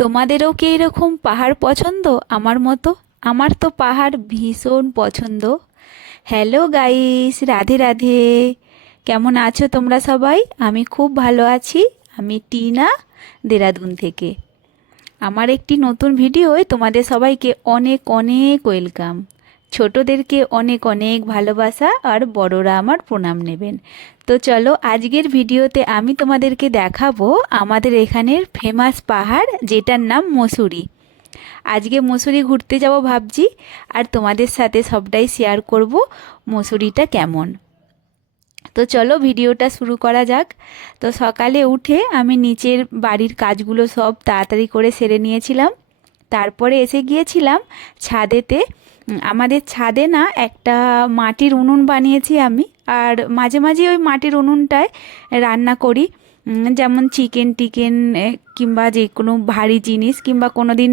তোমাদেরও কি এরকম পাহাড় পছন্দ আমার মতো? আমার তো পাহাড় ভীষণ পছন্দ। Hello guys, Radhe Radhe. কেমন আছো তোমরা সবাই? আমি খুব ভালো আছি। আমি টিনা, দেরাদুন থেকে। আমার একটি নতুন ভিডিওয় তোমাদের সবাইকে অনেক অনেক ওয়েলকাম। ছোটদেরকে অনেক অনেক ভালোবাসা, আর বড়রা আমার প্রণাম নেবেন। তো চলো, আজকের ভিডিওতে আমি তোমাদেরকে দেখাবো আমাদের এখানের ফেমাস পাহাড়, যেটার নাম মসুরি। আজকে মসুরি ঘুরতে যাব ভাবছি, আর তোমাদের সাথে সবটাই শেয়ার করব মসুরিটা কেমন। তো চলো ভিডিওটা শুরু করা যাক। তো সকালে উঠে আমি নিচের বাড়ির কাজগুলো সব তাড়াতাড়ি করে সেরে নিয়েছিলাম। তারপরে এসে গিয়েছিলাম ছাদেতে। আমাদের ছাদে না একটা মাটির উনুন বানিয়েছি আমি, আর মাঝে মাঝে ওই মাটির উনুনটায় রান্না করি। যেমন চিকেন টিকেন কিংবা যে কোনো ভারী জিনিস, কিংবা কোনো দিন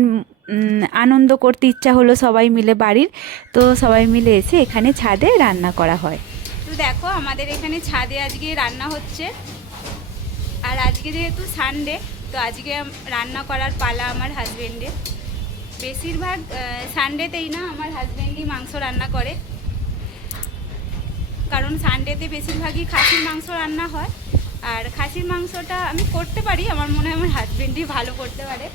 আনন্দ করতে ইচ্ছা হলো সবাই মিলে বাড়ির, তো সবাই মিলে এসে এখানে ছাদে রান্না করা হয়। তো দেখো আমাদের এখানে ছাদে আজকে রান্না হচ্ছে। আর আজকে যেহেতু সানডে, তো আজকে রান্না করার পালা আমার হাজবেন্ডের। বেশিরভাগ সানডেতেই না আমার হাজবেন্ডই মাংস রান্না করে, কারণ সানডেতে বেশিরভাগই খাসির মাংস রান্না হয়। আর খাসির মাংসটা আমি করতে পারি, আমার মনে হয় আমার হাজবেন্ডই ভালো করতে পারে।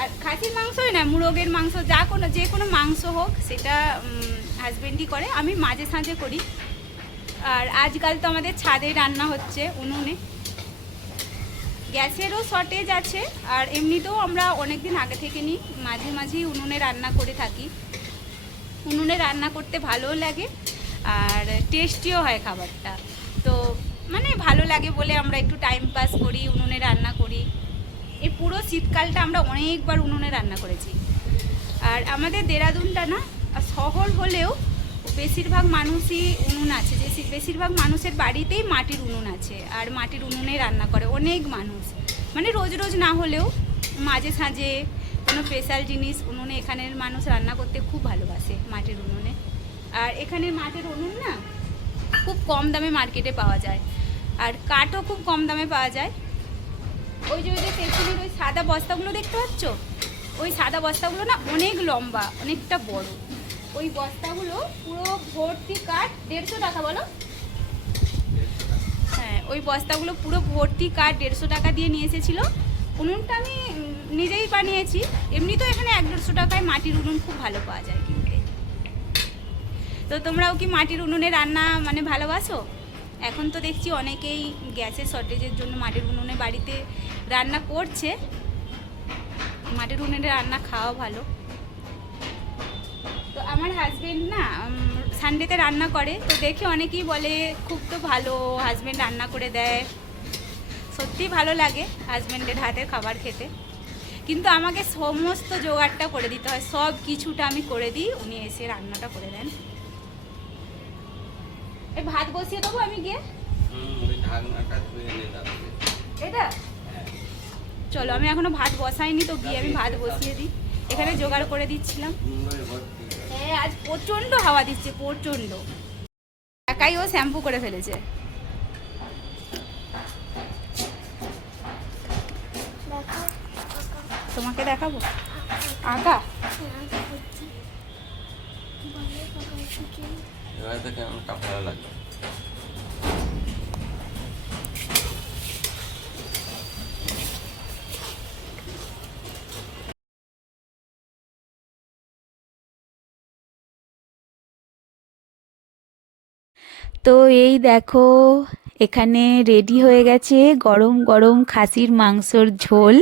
আর খাসির মাংসই না, মুরগের মাংস, যে কোনো মাংস হোক, সেটা হাজবেন্ডই করে, আমি মাঝে সাঝে করি। আর আজকাল তো আমাদের ছাদে রান্না হচ্ছে উনুনে। গ্যাসেরও শর্টেজ আছে, আর এমনিতেও আমরা অনেক দিন আগে থেকে নিই, মাঝে মাঝেই উনুনে রান্না করে থাকি। উনুনে রান্না করতে ভালোও লাগে, আর টেস্টিও হয় খাবারটা। তো মানে ভালো লাগে বলে আমরা একটু টাইম পাস করি, উনুনে রান্না করি। এই পুরো শীতকালটা আমরা অনেকবার উনুনে রান্না করেছি। আর আমাদের দেরাদুনটা না শহর হলেও বেশিরভাগ মানুষই উনুন আছে, যে বেশিরভাগ মানুষের বাড়িতেই মাটির উনুন আছে, আর মাটির উনুনে রান্না করে অনেক মানুষ। মানে রোজ রোজ না হলেও মাঝে সাঝে কোনো স্পেশাল জিনিস উনুনে এখানের মানুষ রান্না করতে খুব ভালোবাসে, মাটির উনুনে। আর এখানে মাটির উনুন না খুব কম দামে মার্কেটে পাওয়া যায়, আর কাঠও খুব কম দামে পাওয়া যায়। ওই যে পেছনের ওই সাদা বস্তাগুলো দেখতে পাচ্ছ, ওই সাদা বস্তাগুলো না অনেক লম্বা, অনেকটা বড়। ওই বস্তাগুলো পুরো ভর্তি কাঠ, 150 টাকা বলো? হ্যাঁ, ওই বস্তাগুলো পুরো ভর্তি কাঠ 150 টাকা দিয়ে নিয়ে এসেছিলো। উনুনটা আমি নিজেই বানিয়েছি। এমনি তো এখানে 1-150 টাকায় মাটির উনুন খুব ভালো পাওয়া যায় কিনতে। তো তোমরাও কি মাটির উনুনে রান্না মানে ভালোবাসো? এখন তো দেখছি অনেকেই গ্যাসের শর্টেজের জন্য মাটির উনুনে বাড়িতে রান্না করছে। মাটির উনুনে রান্না খাওয়া ভালো। তো আমার হাজবেন্ড না সানডেতে রান্না করে, তো দেখে অনেকেই বলে খুব তো ভালো হাজবেন্ড রান্না করে দেয়। সত্যি ভালো লাগে হাজবেন্ডের হাতের খাবার খেতে, কিন্তু আমাকে সমস্ত জোগাড়টা করে দিতে হয়, সব কিছুটা আমি করে দিই, উনি এসে রান্নাটা করে দেন। এই ভাত বসিয়ে দেবো আমি গিয়ে, এটা চলো, আমি এখনো ভাত বসাইনি, তো গিয়ে আমি ভাত বসিয়ে দিই। এখানে জোগাড় করে দিচ্ছিলাম। হ্যাঁ, আজ প্রচণ্ড হাওয়া দিচ্ছে, প্রচণ্ড। একাই ও শ্যাম্পু করে ফেলেছে। তোমাকে দেখাবো আঁকা। তো এই দেখো, এখানে রেডি হয়ে গেছে গরম গরম খাসির মাংসর ঝোল।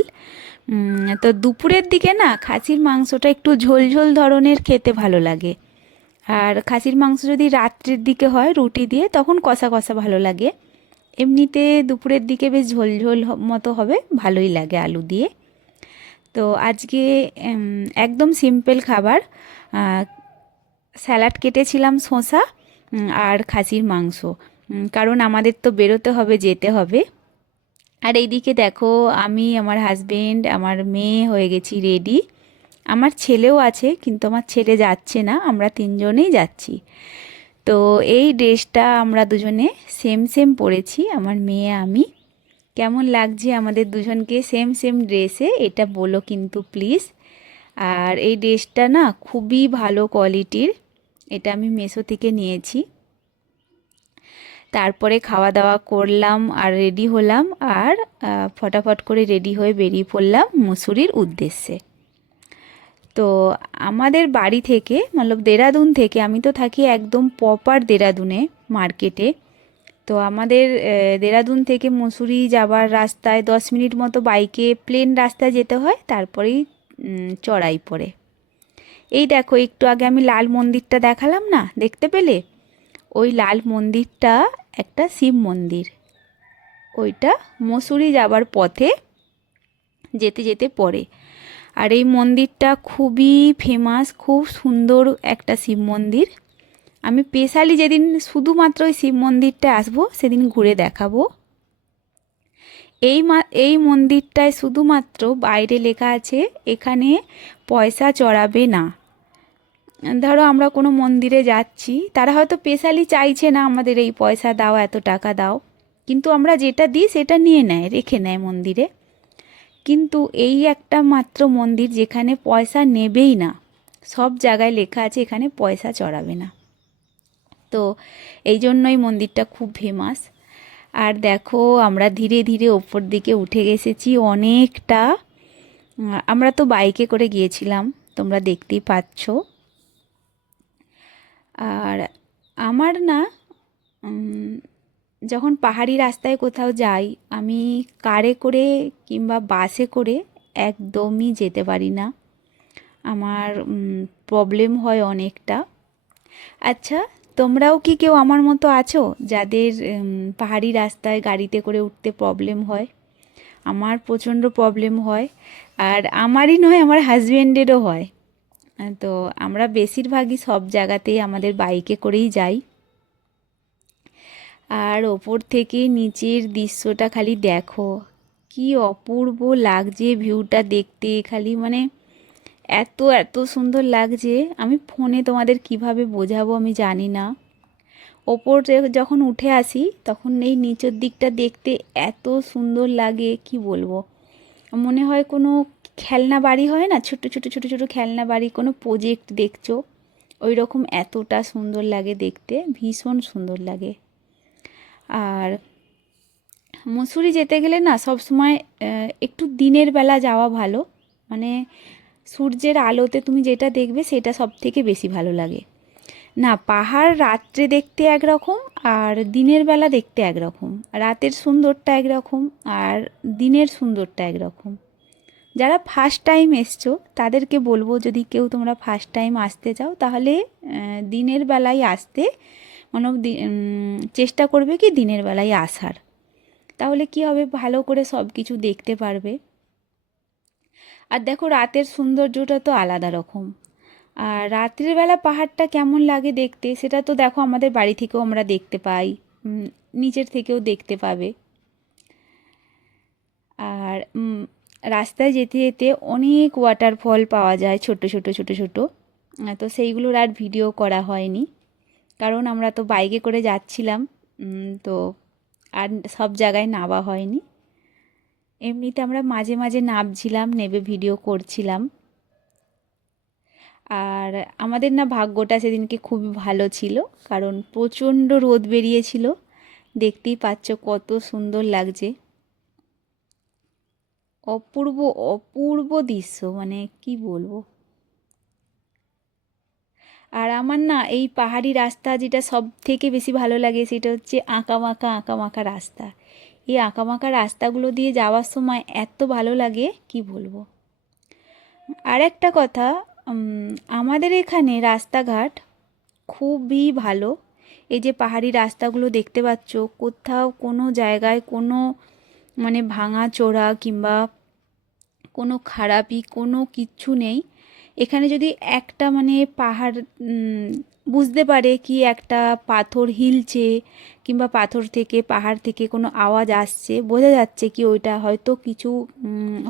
তো দুপুরের দিকে না খাসির মাংসটা একটু ঝোল ঝোল ধরনের খেতে ভালো লাগে। আর খাসির মাংস যদি রাত্রির দিকে হয় রুটি দিয়ে, তখন কষা কষা ভালো লাগে। এমনিতে দুপুরের দিকে বেশ ঝোল ঝোল মতো হবে, ভালোই লাগে আলু দিয়ে। তো আজকে একদম সিম্পল খাবার। স্যালাড কেটেছিলাম, শসা আর খাসির মাংস, কারণ আমাদের তো বেরোতে হবে, যেতে হবে। আর এইদিকে দেখো, আমি, আমার হাজবেন্ড, আমার মেয়ে হয়ে গেছি রেডি। আমার ছেলেও আছে, কিন্তু আমার ছেলে যাচ্ছে না, আমরা তিনজনেই যাচ্ছি। তো এই ড্রেসটা আমরা দুজনে সেম সেম পরেছি, আমার মেয়ে আমি। কেমন লাগছে আমাদের দুজনকে সেম সেম ড্রেসে, এটা বলো কিন্তু প্লিজ। আর এই ড্রেসটা না খুবই ভালো কোয়ালিটির, এটা আমি মেশো থেকে নিয়েছি। তারপরে খাওয়া দাওয়া করলাম আর রেডি হলাম, আর ফটাফট করে রেডি হয়ে বেরিয়ে পড়লাম মুসুরির উদ্দেশ্যে। তো আমাদের বাড়ি থেকে মতলব দেরাদুন থেকে, আমি তো থাকি একদম প্রপার দেরাদুনে মার্কেটে। তো আমাদের দেরাদুন থেকে মুসুরি যাবার রাস্তায় 10 মিনিট মতো বাইকে প্লেন রাস্তায় যেতে হয়, তারপরেই চড়াই পড়ে। এই দেখো একটু আগে আমি লাল মন্দিরটা দেখালাম না, দেখতে পেলে? ওই লাল মন্দিরটা একটা শিব মন্দির, ওইটা মসুরি যাবার পথে যেতে যেতে পড়ে। আর এই মন্দিরটা খুবই ফেমাস, খুব সুন্দর একটা শিব মন্দির। আমি স্পেশালি যেদিন শুধুমাত্র ওই শিব মন্দিরটা আসবো সেদিন ঘুরে দেখাবো। এই মন্দিরটায় শুধুমাত্র বাইরে লেখা আছে এখানে পয়সা চড়াবে না। ধরো আমরা কোনো মন্দিরে যাচ্ছি, তারা হয়তো স্পেশালি চাইছে না আমাদের এই পয়সা দাও, এত টাকা দাও, কিন্তু আমরা যেটা দিই সেটা নিয়ে নেয়, রেখে নেয় মন্দিরে। কিন্তু এই একটা মাত্র মন্দির যেখানে পয়সা নেবেই না, সব জায়গায় লেখা আছে এখানে পয়সা চড়াবে না। তো এই জন্যই মন্দিরটা খুব ফেমাস। আর দেখো আমরা ধীরে ধীরে ওপর দিকে উঠে গেছেছি অনেকটা। আমরা তো বাইকে করে গিয়েছিলাম, তোমরা দেখতেই পাচ্ছ। আর আমার না যখন পাহাড়ি রাস্তায় কোথাও যাই, আমি কারে করে কিংবা বাসে করে একদমই যেতে পারি না, আমার প্রবলেম হয় অনেকটা। আচ্ছা, তোমরাও কি কেউ আমার মতো আছো যাদের পাহাড়ি রাস্তায় গাড়িতে করে উঠতে প্রবলেম হয়? আমার প্রচণ্ড প্রবলেম হয়। আর আমারই নয়, আমার হাজব্যান্ডেরও হয়। তো আমরা বেশিরভাগই সব জায়গাতেই আমাদের বাইকে করেই যাই। আর ওপর থেকে নিচের দৃশ্যটা খালি দেখো, কি অপূর্ব লাগছে ভিউটা দেখতে, খালি মানে এত এত সুন্দর লাগছে। আমি ফোনে তোমাদের কিভাবে বোঝাবো আমি জানি না। ওপরে যখন উঠে আসি তখন এই নিচের দিকটা দেখতে এত সুন্দর লাগে, কি বলবো। মনে হয় কোনো খেলনা বাড়ি হয় না, ছোট ছোট ছোট ছোট খেলনা বাড়ি, কোনো প্রজেক্ট দেখছো, ওই রকম এতটা সুন্দর লাগে দেখতে, ভীষণ সুন্দর লাগে। আর মুসুরি যেতে গেলে না সব সময় একটু দিনের বেলা যাওয়া ভালো, মানে সূর্যের আলোতে তুমি যেটা দেখবে সেটা সব থেকে বেশি ভালো লাগে। না, পাহাড় রাত্রে দেখতে একরকম আর দিনের বেলা দেখতে একরকম, রাতের সুন্দরটা একরকম আর দিনের সুন্দরটা একরকম। যারা ফার্স্ট টাইম এসছো তাদেরকে বলবো, যদি কেউ তোমরা ফার্স্ট টাইম আসতে চাও তাহলে দিনের বেলায় আসতে, মানে চেষ্টা করবে কি দিনের বেলায় আসার, তাহলে কি হবে, ভালো করে সব কিছু দেখতে পারবে। আর দেখো রাতের সৌন্দর্যটা তো আলাদা রকম। আর রাত্রির বেলা পাহাড়টা কেমন লাগে দেখতে সেটা তো দেখো আমাদের বাড়ি থেকেও আমরা দেখতে পাই, নিচের থেকেও দেখতে পাবে। আর রাস্তায় যেতে যেতে অনেক ওয়াটারফল পাওয়া যায়, ছোট ছোট ছোট ছোট। তো সেইগুলোর আর ভিডিও করা হয়নি, কারণ আমরা তো বাইকে করে যাচ্ছিলাম, তো আর সব জায়গায় নামা হয়নি। এমনিতে আমরা মাঝে মাঝে নামছিলাম, নেবে ভিডিও করছিলাম। আর আমাদের না ভাগ্যটা সেদিনকে খুবই ভালো ছিল, কারণ প্রচণ্ড রোদ বেরিয়েছিল, দেখতেই পাচ্ছ কত সুন্দর লাগছে, অপূর্ব অপূর্ব দৃশ্য, মানে কি বলবো। আর আমার না এই পাহাড়ি রাস্তা যেটা সব থেকে বেশি ভালো লাগে সেটা হচ্ছে আঁকাবাঁকা আঁকাবাঁকা রাস্তা। এই আঁকাবাঁকা রাস্তাগুলো দিয়ে যাওয়ার সময় এত ভালো লাগে, কি বলবো। আর একটা কথা, আমাদের এখানে রাস্তাঘাট খুবই ভালো। এই যে পাহাড়ি রাস্তাগুলো দেখতে পাচ্ছ, কোথাও কোনো জায়গায় কোনো মানে ভাঙা চোরা কিংবা কোনো খারাপই কোনো কিচ্ছু নেই। এখানে যদি একটা মানে পাহাড় বুঝতে পারে কি একটা পাথর হিলছে কিংবা পাথর থেকে পাহাড় থেকে কোনো আওয়াজ আসছে, বোঝা যাচ্ছে কি ওইটা হয়তো কিছু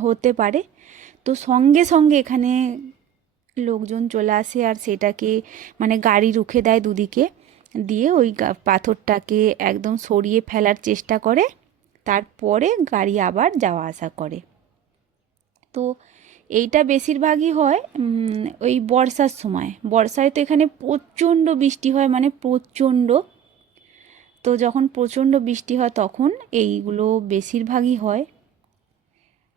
হতে পারে, তো সঙ্গে সঙ্গে এখানে লোকজন চলে আসে আর সেটাকে মানে গাড়ি রুখে দেয় দুদিকে, দিয়ে ওই পাথরটাকে একদম সরিয়ে ফেলার চেষ্টা করে, তারপরে গাড়ি আবার যাওয়া আসা করে। তো এইটা বেশিরভাগই হয় ওই বর্ষার সময়। বর্ষায় তো এখানে প্রচণ্ড বৃষ্টি হয়, মানে প্রচণ্ড। তো যখন প্রচণ্ড বৃষ্টি হয় তখন এইগুলো বেশিরভাগই হয়।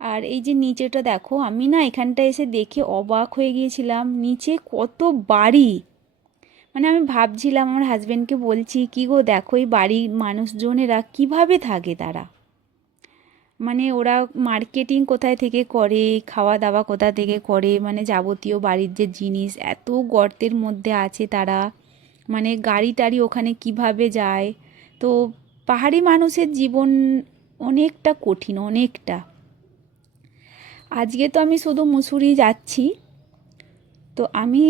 আর এই যে নিচেটা দেখো, আমি না এখানটা এসে দেখে অবাক হয়ে গিয়েছিলাম, নিচে কত বাড়ি। মানে আমি ভাবছিলাম, আমার হাজব্যান্ডকে বলছি, কী গো দেখো এই বাড়ির মানুষজনেরা কিভাবে থাকে তারা, মানে ওরা মার্কেটিং কোথায় থেকে করে, খাওয়া দাওয়া কোথা থেকে করে, মানে যাবতীয় বাড়ির যে জিনিস এত গর্তের মধ্যে আছে তারা, মানে গাড়ি টাড়ি ওখানে কিভাবে যায়। তো পাহাড়ি মানুষের জীবন অনেকটা কঠিন, অনেকটা। আজকে তো আমি শুধু মুসুরি যাচ্ছি, তো আমি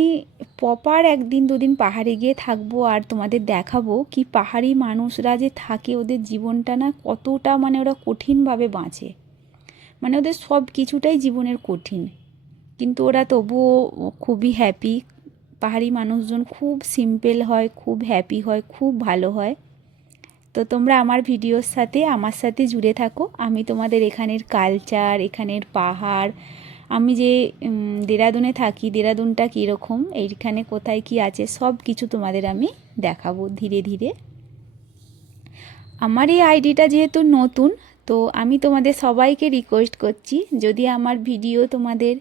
প্রপার একদিন দুদিন পাহাড়ে গিয়ে থাকবো আর তোমাদের দেখাবো কি পাহাড়ি মানুষরা যে থাকে, ওদের জীবনটা না কতটা, মানে ওরা কঠিনভাবে বাঁচে, মানে ওদের সব কিছুটাই জীবনের কঠিন, কিন্তু ওরা তবুও খুবই হ্যাপি। পাহাড়ি মানুষজন খুব সিম্পল হয়, খুব হ্যাপি হয়, খুব ভালো হয়। তো তোমরা আমার ভিডিওর সাথে আমার সাথে জুড়ে থাকো, আমি তোমাদের এখানের কালচার, এখানের পাহাড়, আমি যে দেরাদুনে থাকি, দেরাদুনটা কীরকম, এইখানে কোথায় কি আছে, সব কিছু তোমাদের আমি দেখাবো ধীরে ধীরে। আমার এই আইডিটা যেহেতু নতুন, তো আমি তোমাদের সবাইকে রিকোয়েস্ট করছি, যদি আমার ভিডিও তোমাদের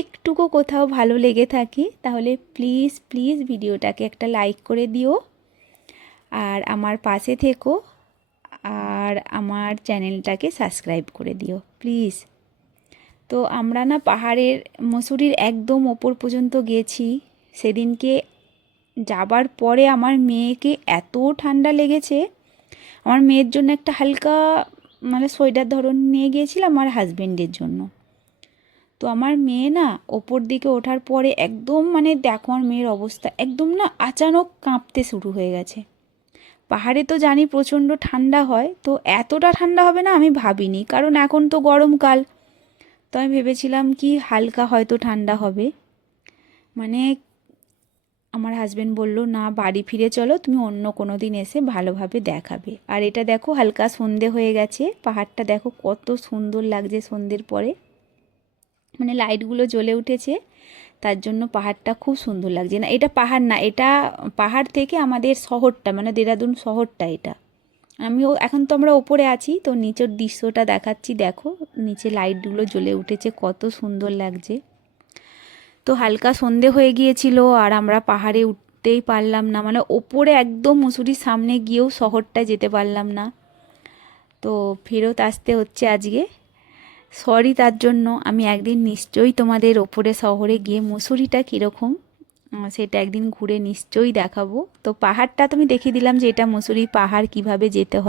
একটুকু কোথাও ভালো লেগে থাকে তাহলে প্লিজ প্লিজ ভিডিওটাকে একটা লাইক করে দিও, আর আমার পাশে থেকো, আর আমার চ্যানেলটাকে সাবস্ক্রাইব করে দিও প্লিজ। তো আমরা না পাহাড়ের মসুরির একদম ওপর পর্যন্ত গেছি। সেদিনকে যাবার পরে আমার মেয়েকে এত ঠান্ডা লেগেছে, আমার মেয়ের জন্য একটা হালকা মানে সোয়েটার ধরন নিয়ে গিয়েছিলাম আমার হাজবেন্ডের জন্য। তো আমার মেয়ে না ওপর দিকে ওঠার পরে একদম, মানে দেখো আমার মেয়ের অবস্থা একদম না আচানক কাঁপতে শুরু হয়ে গেছে। পাহাড়ে তো জানি প্রচণ্ড ঠান্ডা হয়, তো এতটা ঠান্ডা হবে না আমি ভাবিনি, কারণ এখন তো গরমকাল। তো আমি ভেবেছিলাম কি হালকা হয়তো ঠান্ডা হবে। মানে আমার হাজবেন্ড বলল, না বাড়ি ফিরে চলো, তুমি অন্য কোনো দিন এসে ভালোভাবে দেখাবে। আর এটা দেখো হালকা সন্ধে হয়ে গেছে, পাহাড়টা দেখো কত সুন্দর লাগছে সন্ধ্যের পরে, মানে লাইটগুলো জ্বলে উঠেছে, তার জন্য পাহাড়টা খুব সুন্দর লাগছে। না এটা পাহাড় না, এটা পাহাড় থেকে আমাদের শহরটা, মানে দেরাদুন শহরটা এটা। আমিও এখন তো আমরা ওপরে আছি, তো নিচের দৃশ্যটা দেখাচ্ছি, দেখো নিচে লাইটগুলো জ্বলে উঠেছে, কত সুন্দর লাগছে। তো হালকা সন্ধে হয়ে গিয়েছিল আর আমরা পাহাড়ে উঠতেই পারলাম না, মানে ওপরে একদম মুসুরির সামনে গিয়েও শহরটা যেতে পারলাম না। তো ফেরত আসতে হচ্ছে আজকে, সরি তার জন্য। আমি একদিন নিশ্চয়ই তোমাদের ওপরে শহরে গিয়ে মুসুরিটা কীরকম সেটা একদিন ঘুরে নিশ্চয়ই দেখাবো। তো পাহাড়টা তুমি দেখিয়ে দিলাম যে এটা মুসুরি পাহাড়, কিভাবে যেতে হয়।